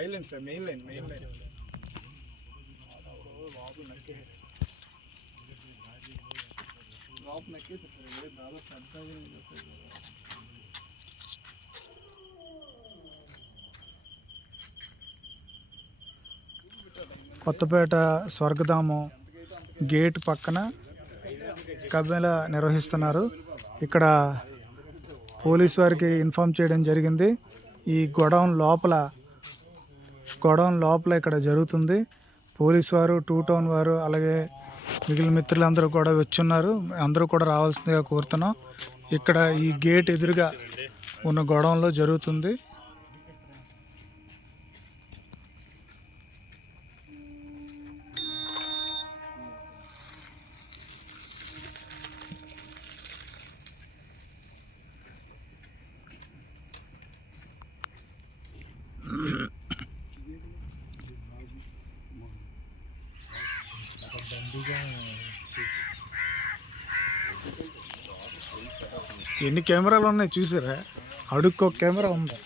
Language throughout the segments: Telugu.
Eye line sir, main line drop నక్కేసి సార్ దాదాపు కొత్తపేట స్వర్గధామం గేట్ పక్కన కబ్జా నిర్వహిస్తున్నారు. ఇక్కడ పోలీస్ వారికి ఇన్ఫామ్ చేయడం జరిగింది. ఈ గొడౌన్ లోపల ఇక్కడ జరుగుతుంది. పోలీస్ వారు, టూ టౌన్ వారు, అలాగే మిగిలిన మిత్రులందరూ కూడా వచ్చున్నారు. అందరూ కూడా రావాల్సిందిగా కోరుతున్నాం. ఇక్కడ ఈ గేట్ ఎదురుగా ఉన్న గొడౌన్లో జరుగుతుంది. ఎన్ని కెమెరాలు ఉన్నాయి చూసారా? అడుక్కో కెమెరా ఉంది.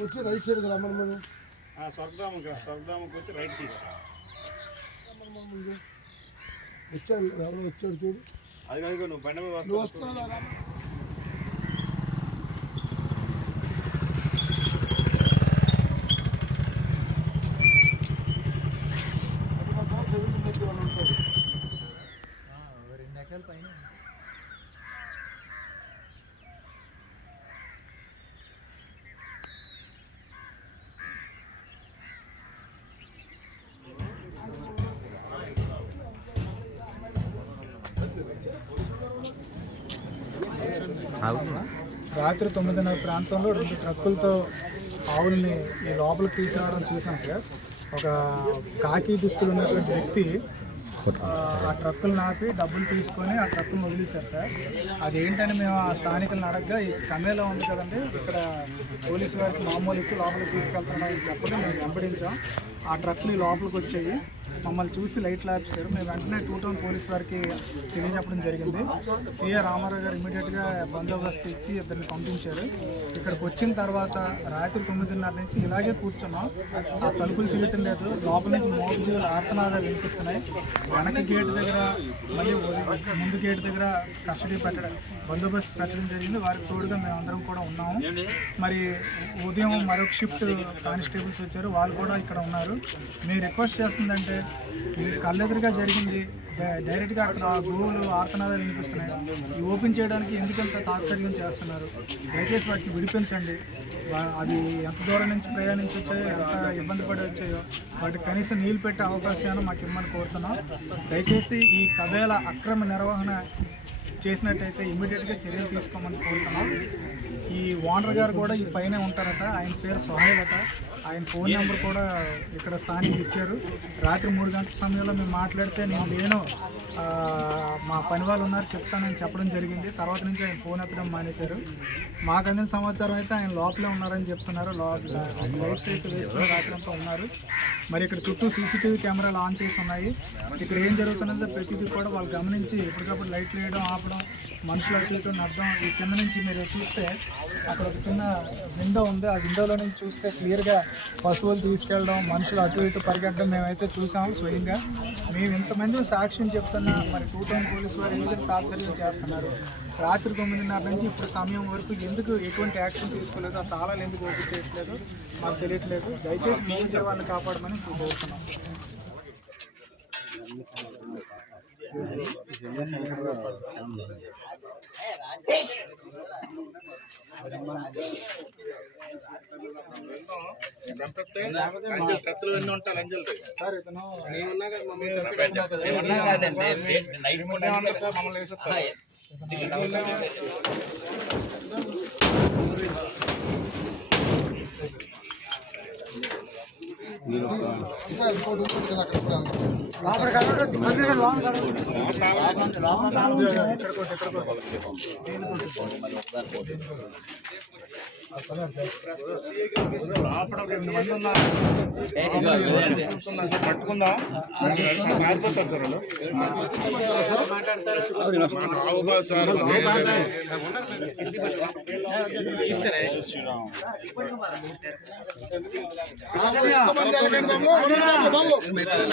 వచ్చి రైట్ సైడ్ రమ్మని స్వర్గధామకి వచ్చి రైట్ తీసుకో. వచ్చాడు ఎవరో వచ్చాడు చూడు. అది కాదు, నువ్వు బండి మీద వస్తున్నా. రాత్రి 9:30 ప్రాంతంలో 2 ట్రక్కులతో ఆవుల్ని ఈ లోపలికి తీసుకురావడం చూసాం సార్. ఒక కాకి దుస్తులు ఉన్నటువంటి వ్యక్తి ఆ ట్రక్కులను ఆపి డబ్బులు తీసుకొని ఆ ట్రక్కును వదిలేశారు సార్. అదేంటని మేము ఆ స్థానికులను అడగగా ఈ కమేలా ఉంది కదండి, ఇక్కడ పోలీసు వారికి మామూలు ఇచ్చి లోపలికి తీసుకెళ్తున్నామని చెప్పడం మేము వెంబడించాం. ఆ ట్రక్లు లోపలికి వచ్చాయి. మమ్మల్ని చూసి లైట్లు ఆపేశారు. మేము వెంటనే టూ టౌన్ పోలీస్ వారికి తెలియజెప్పడం జరిగింది. సిఏ రామారావు గారు ఇమీడియట్గా బందోబస్తు ఇచ్చి ఇద్దరిని పంపించారు. ఇక్కడికి వచ్చిన తర్వాత రాత్రి 9:30 నుంచి ఇలాగే కూర్చున్నాం. ఆ తలుపులు తీయటం లేదు. లోపల నుంచి మోగుజీవులు ఆర్తనాదాలు వినిపిస్తున్నాయి. వెనక గేట్ దగ్గర మళ్ళీ ముందు గేట్ దగ్గర కస్టడీ బందోబస్తు పెట్టడం జరిగింది. వారికి తోడుగా మేమందరం కూడా ఉన్నాము. మరి ఉదయం మరొక షిఫ్ట్ కానిస్టేబుల్స్ వచ్చారు, వాళ్ళు కూడా ఇక్కడ ఉన్నారు. మేము రిక్వెస్ట్ చేస్తుందంటే ఈ కళ్ళెదురుగా జరిగింది, డైరెక్ట్గా అక్కడ గోవులు ఆర్తనాదాలు వినిపిస్తున్నాయి. ఈ ఓపెన్ చేయడానికి ఎందుకంత తాత్పర్యం చేస్తున్నారు? దయచేసి వాటికి విడిపించండి. అది ఎంత దూరం నుంచి ప్రయాణించి వచ్చాయో, ఎంత ఇబ్బంది పడి వచ్చాయో వాటికి కనీసం నీళ్ళు పెట్టే అవకాశాన్ని మాకు ఇమ్మని కోరుతున్నాం. దయచేసి ఈ కబేల అక్రమ నిర్వహణ చేసినట్టయితే ఇమ్మీడియట్గా చర్యలు తీసుకోమని కోరుతున్నాం. ఈ ఓనర్ గారు కూడా ఈ పైనే ఉంటారట. ఆయన పేరు సోహైల్ అట. ఆయన ఫోన్ నెంబర్ కూడా ఇక్కడ స్థానికులు ఇచ్చారు. రాత్రి 3 గంటల సమయంలో మేము మాట్లాడితే నేను మా పని వాళ్ళు ఉన్నారు చెప్తానని చెప్పడం జరిగింది. తర్వాత నుంచి ఆయన ఫోన్ ఎత్తడం మానేశారు. మాకు అందిన సమాచారం అయితే ఆయన లోపలే ఉన్నారని చెప్తున్నారు. లైట్స్ అయితే వేసుకుని రాత్రి అంతా ఉన్నారు. మరి ఇక్కడ చుట్టూ సీసీటీవీ కెమెరాలు ఆన్ చేసి ఉన్నాయి. ఇక్కడ ఏం జరుగుతున్నదో ప్రతిదీ కూడా వాళ్ళు గమనించి ఎప్పటికప్పుడు లైట్లు వేయడం, ఆపడం, మనుషులు అటు ఇటు నడడం. ఈ కింద నుంచి మీరు చూస్తే అక్కడ ఒక చిన్న విండో ఉంది. ఆ విండోలో నుంచి చూస్తే క్లియర్గా పశువులు తీసుకెళ్ళడం, మనుషులు అటు ఇటు పరిగెట్టడం మేమైతే చూసాము స్వయంగా. మేము ఇంతమంది సాక్ష్యం చెప్తున్నా మరి టూ టౌన్ పోలీసు వారు ఎందుకు తాత్సర్యం చేస్తున్నారు? రాత్రి 9:30 నుంచి ఇప్పుడు సమయం వరకు ఎందుకు ఎటువంటి యాక్షన్ తీసుకోలేదు? ఆ తాళాలు ఎందుకు ఓపెన్ చేయట్లేదు మాకు తెలియట్లేదు. దయచేసి మూవ్ చేయాలని కాపాడమని కోరుతున్నాం. కత్తులు ఎన్ని ఉంటాయి లంజలు సార్ ఇతను మమ్మల్ని వేసేస్తారు. పట్టుకుందా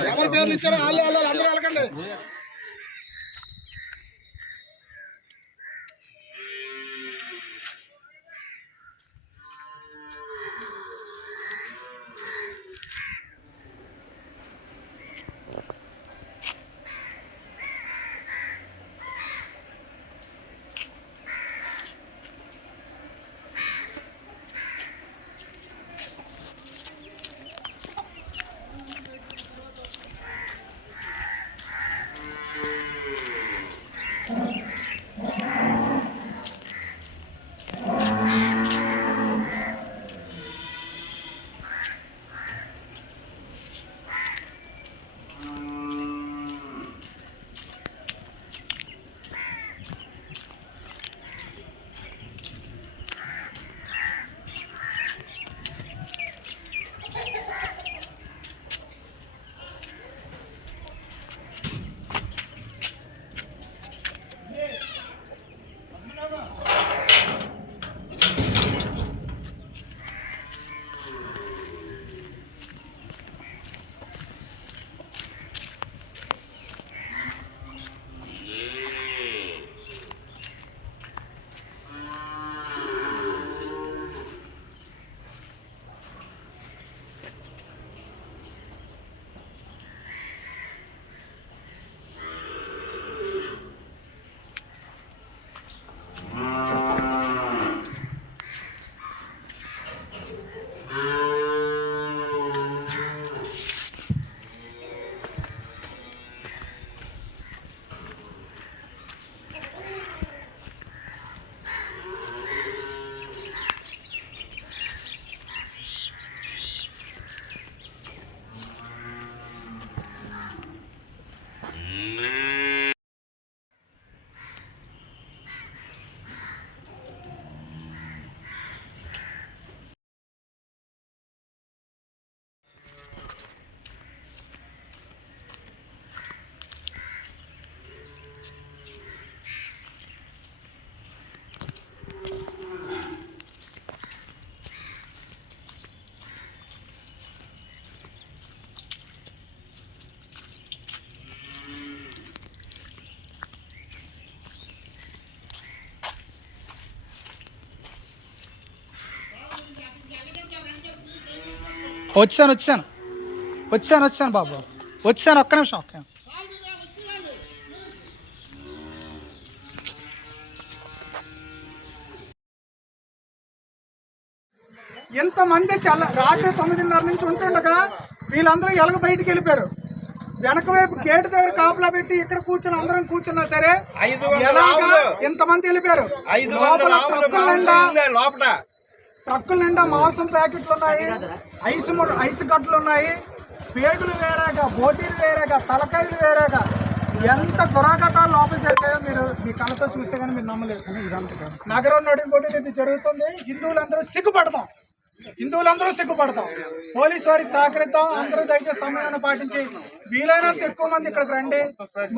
ఎవరి పేర్లు ఇచ్చారో వాళ్ళు అందరూ వెళ్ళకండి. వచ్చాను బాబు, వచ్చాను. ఒక్క నిమిషం. ఎంతమంది రాత్రి 9:30 నుంచి ఉంటుండగా వీళ్ళందరూ ఎలాగ బయటికి వెళ్ళిపోయారు. వెనక వైపు గేటు దగ్గర కాపులా పెట్టి ఇక్కడ కూర్చొని అందరం కూర్చున్నా సరే ఎలాగా ఇంతమంది వెళ్ళిపోయారు. ట్రక్కుల నిండా మాంసం ప్యాకెట్లు ఉన్నాయి, ఐస్ గడ్డలు ఉన్నాయి, పేగులు వేరేగా, బోటీలు వేరేగా, తలకాయలు వేరేగా, ఎంత దురాఘాతాలు లోపల జరిగాయో మీరు మీ కళ్ళతో చూస్తే కానీ మీరు నమ్మలేదు. నగరం నడిపోటీ ఇది జరుగుతుంది. హిందువులందరూ సిగ్గుపడతాం. పోలీసు వారికి సహకరిద్దాం. అందరూ దయచేసి సమయాన్ని పాటించి వీలైనంత ఎక్కువ మంది ఇక్కడికి రండి.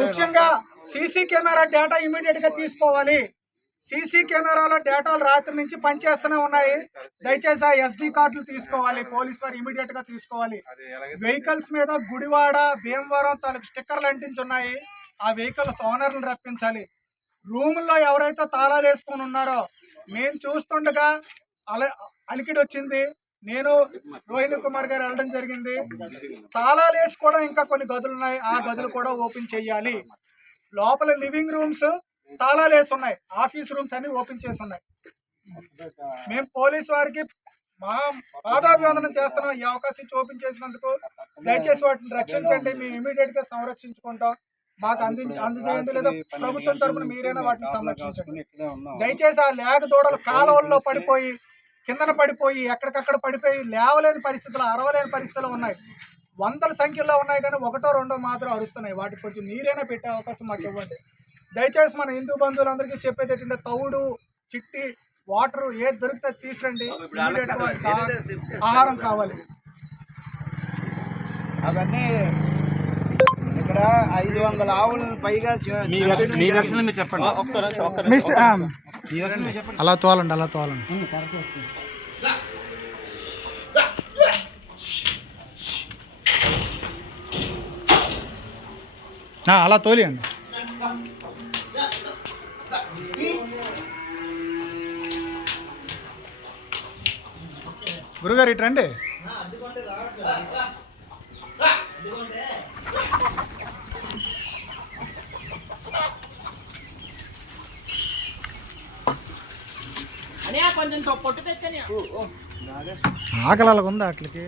ముఖ్యంగా సీసీ కెమెరా డేటా ఇమీడియట్ గా తీసుకోవాలి. సీసీ కెమెరాల డేటాలు రాత్రి నుంచి పనిచేస్తూనే ఉన్నాయి. దయచేసి ఆ SD కార్డులు తీసుకోవాలి. పోలీసు వారు ఇమీడియట్ గా తీసుకోవాలి. వెహికల్స్ మీద గుడివాడ, భీమవరం తాలూకు స్టిక్కర్లు అంటించున్నాయి. ఆ వెహికల్స్ ఓనర్లను రప్పించాలి. రూముల్లో ఎవరైతే తాళాలు వేసుకొని ఉన్నారో మేము చూస్తుండగా అలికిడి వచ్చింది. నేను రోహిణి కుమార్ గారు వెళ్ళడం జరిగింది. తాళాలు వేసి కూడా ఇంకా కొన్ని గదులు ఉన్నాయి, ఆ గదులు కూడా ఓపెన్ చేయాలి. లోపల లివింగ్ రూమ్స్ తాళాలు వేసి ఉన్నాయి, ఆఫీస్ రూమ్స్ అన్ని ఓపెన్ చేసి ఉన్నాయి. మేము పోలీసు వారికి మా పాదాభివందనం చేస్తున్నాం. ఈ అవకాశం ఇచ్చి ఓపెన్ చేసినందుకు దయచేసి వాటిని రక్షించండి. మేము ఇమీడియట్ గా సంరక్షించుకుంటాం. మాకు అందజేయండి, లేదా ప్రభుత్వం తరఫున మీరైనా వాటిని సంరక్షించండి. దయచేసి ఆ లేక దూడలు కాలువల్లో పడిపోయి కిందన పడిపోయి ఎక్కడికక్కడ పడిపోయి లేవలేని పరిస్థితులు, అరవలేని పరిస్థితులు ఉన్నాయి. వందల సంఖ్యలో ఉన్నాయి, కానీ ఒకటో రెండో మాత్రం అరుస్తున్నాయి. వాటికి కొంచెం నీరైనా పెట్టే అవకాశం మాకు ఇవ్వండి. దయచేసి మన హిందూ బంధువులందరికీ చెప్పేది ఏంటంటే తౌడు, చిట్టి, వాటర్ ఏది దొరికితే తీసురండి. ఆహారం కావాలి. అవన్నీ ఇక్కడ 500 ఆవులను పైగా అలా తోలండి, అలా తోలండి. అలా తోలియండి. గురుగారు ఇటు రండి. ఆకలి అలాగ ఉందా అట్లకి?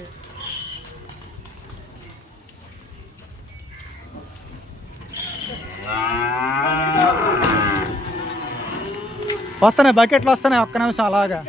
వస్తున్నాయి బకెట్లు వస్తున్నాయి, ఒక్క నిమిషం అలాగా.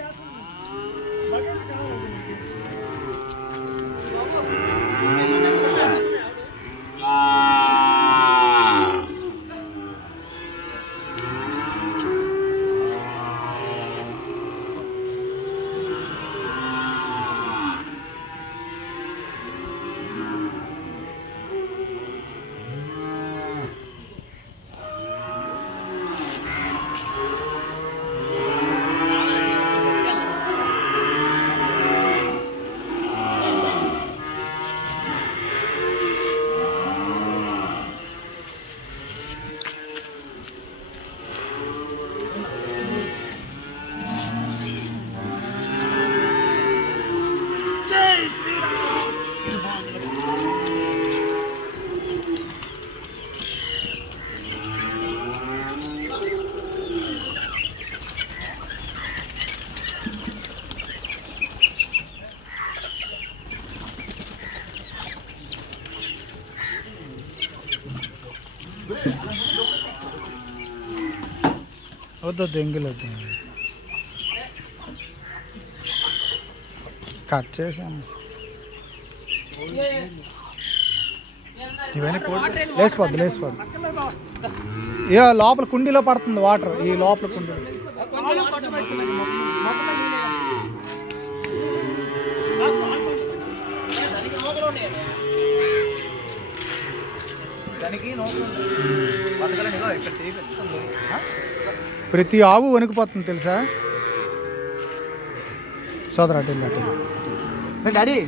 వద్దు దెంగులు వద్దు, కట్ చేసాము. ఇవన్నీ లేసిపోద్ది. ఇక లోపల కుండీలో పడుతుంది వాటర్, ఈ లోపల కుండీలో. ప్రతి ఆవు వణికిపోతుంది తెలుసా సోదరా? Daddy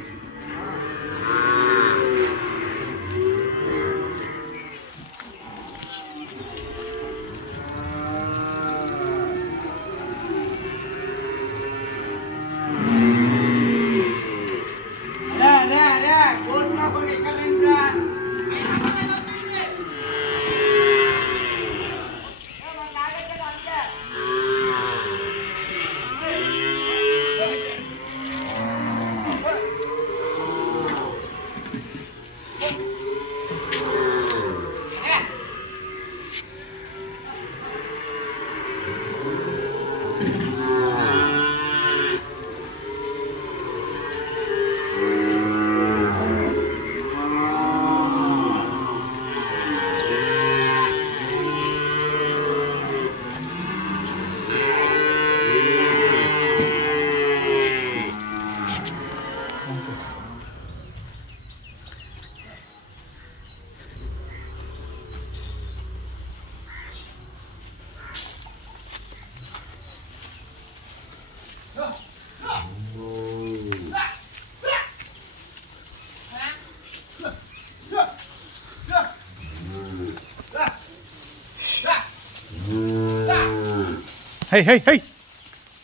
Hey, hey, hey!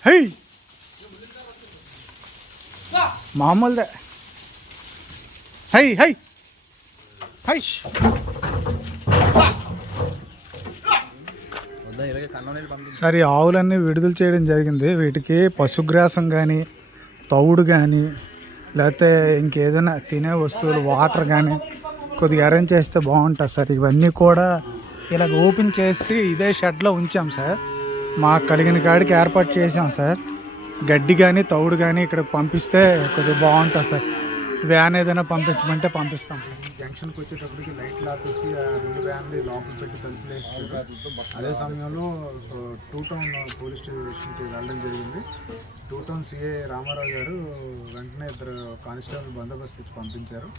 Hey! మామూలుదే. Hi hi hi. సరే, ఈ ఆవులన్నీ విడుదల చేయడం జరిగింది. వీటికి పశుగ్రాసం కానీ, తౌడు కానీ, లేకపోతే ఇంకేదైనా తినే వస్తువులు, వాటర్ కానీ కొద్దిగా అరేంజ్ చేస్తే బాగుంటుంది సార్. ఇవన్నీ కూడా ఇలాగ ఓపెన్ చేసి ఇదే షెడ్లో ఉంచాం సార్. మాకు కలిగిన కాడికి ఏర్పాటు చేసాం సార్. గడ్డి కానీ, తౌడు కానీ ఇక్కడ పంపిస్తే కొద్దిగా బాగుంటుంది సార్. వ్యాన్ ఏదైనా పంపించమంటే పంపిస్తాం సార్. జంక్షన్కి వచ్చేటప్పటికి లైట్లు ఆపేసి ఆ 2 వ్యాన్లు లోపల పెట్టి తలుపులేసి, అదే సమయంలో 2 టౌన్ పోలీస్ స్టేషన్కి వెళ్ళడం జరిగింది. 2 టౌన్ సిఐ రామారావు గారు వెంటనే 2 కానిస్టేబుల్ బందోబస్తు ఇచ్చి పంపించారు.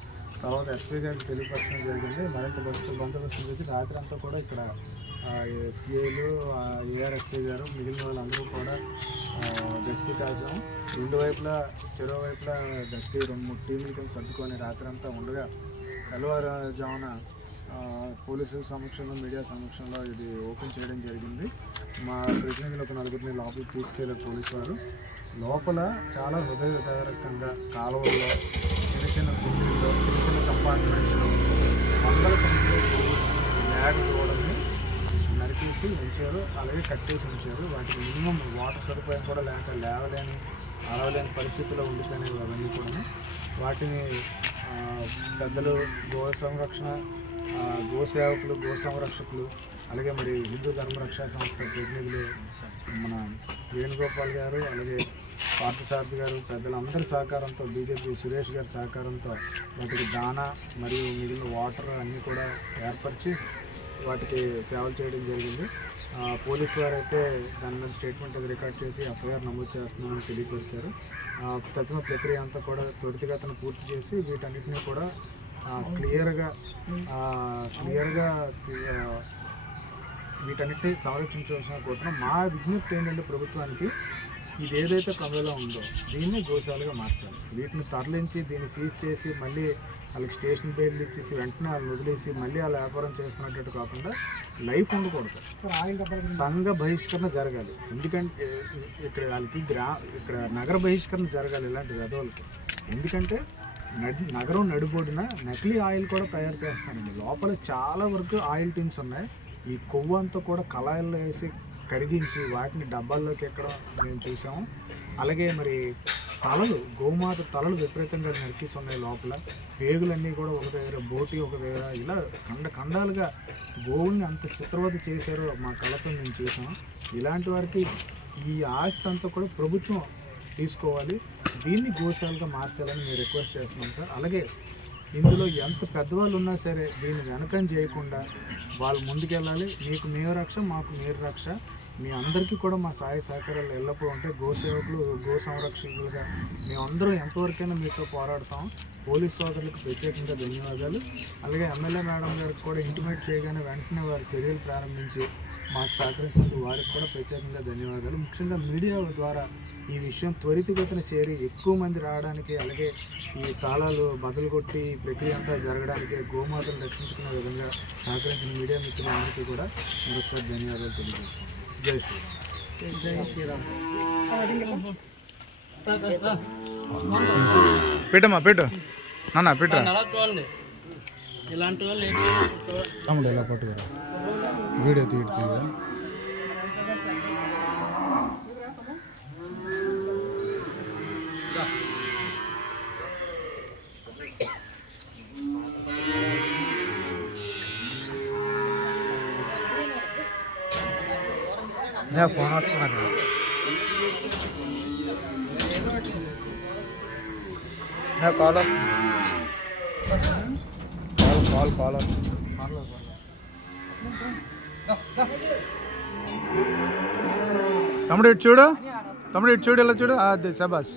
తర్వాత ఎస్పీ గారికి తెలియపరచడం జరిగింది. మరింత బందోబస్తు చేసి రాత్రి అంతా కూడా ఇక్కడ సిఐలు, ఏఆర్ఎస్ఐ గారు, మిగిలిన వాళ్ళందరూ కూడా గస్తీ కాసాం. 2 వైపులా, చెరో వైపులా గస్తీ 2-3 టీములు కింద సర్దుకొని రాత్రి అంతా ఉండగా తెల్లవారుజామున పోలీసుల సమక్షంలో, మీడియా సమక్షంలో ఇది ఓపెన్ చేయడం జరిగింది. మా ప్రతినిధులు ఒక 4 లోపలికి తీసుకెళ్లారు పోలీసు వారు. లోపల చాలా హృదయదారకంగా కాలువల్లో, చిన్న కుండీల్లో, చిన్న కంపార్ట్మెంట్స్లో వందల సంఖ్యలో బ్యాగ్ చూడని నరికేసి ఉంచారు. అలాగే కట్టేసి ఉంచారు. వాటికి మినిమం వాటర్ సదుపాయం కూడా లేక అలవలేని పరిస్థితిలో ఉండిపోయినాయి అవన్నీ కూడా. వాటిని పెద్దలు, గో సంరక్షణ, గోసేవకులు, గో సంరక్షకులు, అలాగే మరి హిందూ ధర్మరక్షా సంస్థ ప్రతినిధులు మన వేణుగోపాల్ గారు, అలాగే పార్థసారథి గారు, పెద్దలందరి సహకారంతో, బీజేపీ సురేష్ గారి సహకారంతో వాటికి దానా మరియు మిగిలిన వాటర్ అన్నీ కూడా ఏర్పరిచి వాటికి సేవలు చేయడం జరిగింది. పోలీసు వారు అయితే దాని మీద స్టేట్మెంట్ అది రికార్డ్ చేసి ఎఫ్ఐఆర్ నమోదు చేస్తున్నామని తెలియపరిచారు. తదిమ ప్రక్రియ అంతా కూడా త్వరితగతిన పూర్తి చేసి వీటన్నిటినీ కూడా క్లియర్గా వీటన్నిటిని సంరక్షించవలసిన కోరుతున్నాం. మా విజ్ఞప్తి ఏంటంటే ప్రభుత్వానికి, ఇది ఏదైతే కమలో ఉందో దీన్ని గోశాలుగా మార్చాలి. వీటిని తరలించి దీన్ని సీజ్ చేసి మళ్ళీ వాళ్ళకి స్టేషన్ బెయిల్ ఇచ్చేసి వెంటనే వాళ్ళని వదిలేసి మళ్ళీ వాళ్ళ వ్యాపారం చేసుకునేటట్టు కాకుండా లైఫ్ ఉండకూడదు. సంఘ బహిష్కరణ జరగాలి. ఎందుకంటే ఇక్కడ వాళ్ళకి ఇక్కడ నగర బహిష్కరణ జరగాలి ఇలాంటి వెధవులకి. ఎందుకంటే నగరం నడిబొడిన నకిలీ ఆయిల్ కూడా తయారు చేస్తారండి. లోపల చాలా వరకు ఆయిల్ టిన్స్ ఉన్నాయి. ఈ కొవ్వు అంతా కూడా కళాయిల్లో వేసి కరిగించి వాటిని డబ్బాల్లోకి ఎక్కడం మేము చూసాము. అలాగే మరి గోమాత తలలు విపరీతంగా నరికేసి ఉన్నాయి. లోపల పేగులన్నీ కూడా ఒక దగ్గర, బోటి ఒక దగ్గర, ఇలా ఖండాలుగా గోవుల్ని అంత చిత్రవద చేశారో మా కళ్ళతో మేము చూసాం. ఇలాంటి వారికి ఈ ఆస్తి అంతా కూడా ప్రభుత్వం తీసుకోవాలి. దీన్ని గోశాలుగా మార్చాలని మేము రిక్వెస్ట్ చేస్తున్నాం సార్. అలాగే ఇందులో ఎంత పెద్దవాళ్ళు ఉన్నా సరే దీన్ని వెనకం చేయకుండా వాళ్ళు ముందుకెళ్ళాలి. మీకు మేము రక్ష, మాకు మీరు రక్ష. మీ అందరికీ కూడా మా సహాయ సహకారాలు ఎల్లప్పుడూ ఉంటాయి. గోసేవకులు, గో సంరక్షకులుగా మేమందరం ఎంతవరకైనా మీతో పోరాడతాం. పోలీస్ సోదరులకు ప్రత్యేకంగా ధన్యవాదాలు. అలాగే ఎమ్మెల్యే మేడం గారికి కూడా ఇంటిమేట్ చేయగానే వెంటనే వారి చర్యలు ప్రారంభించి మాకు సహకరించినందుకు వారికి కూడా ప్రత్యేకంగా ధన్యవాదాలు. ముఖ్యంగా మీడియా ద్వారా ఈ విషయం త్వరితగతిన చేరి ఎక్కువ మంది రావడానికి, అలాగే ఈ తాళాలు బదులు కొట్టి ప్రక్రియ అంతా జరగడానికి, గోమాతను రక్షించుకునే విధంగా సహకరించిన మీడియా మిత్రులందరికీ కూడా మరొకసారి ధన్యవాదాలు తెలియజేస్తున్నాను. జై శ్రీరామ్. జై శ్రీరామ్. పెట్టమ్మా, పెట్టు నాన్న, పెట్టు. ఇలాంటి వాళ్ళు తమ్ముడు ఎలా పట్టుకురా వీడియో తీయగా ఫోన్ వస్తున్నాను. కాల్ వస్తుంది. కాల్ వస్తుంది. తమ్ముడు ఇటు చూడు, తమ్ముడు ఇటు చూడు, ఇలా చూడు. అది శబాస్.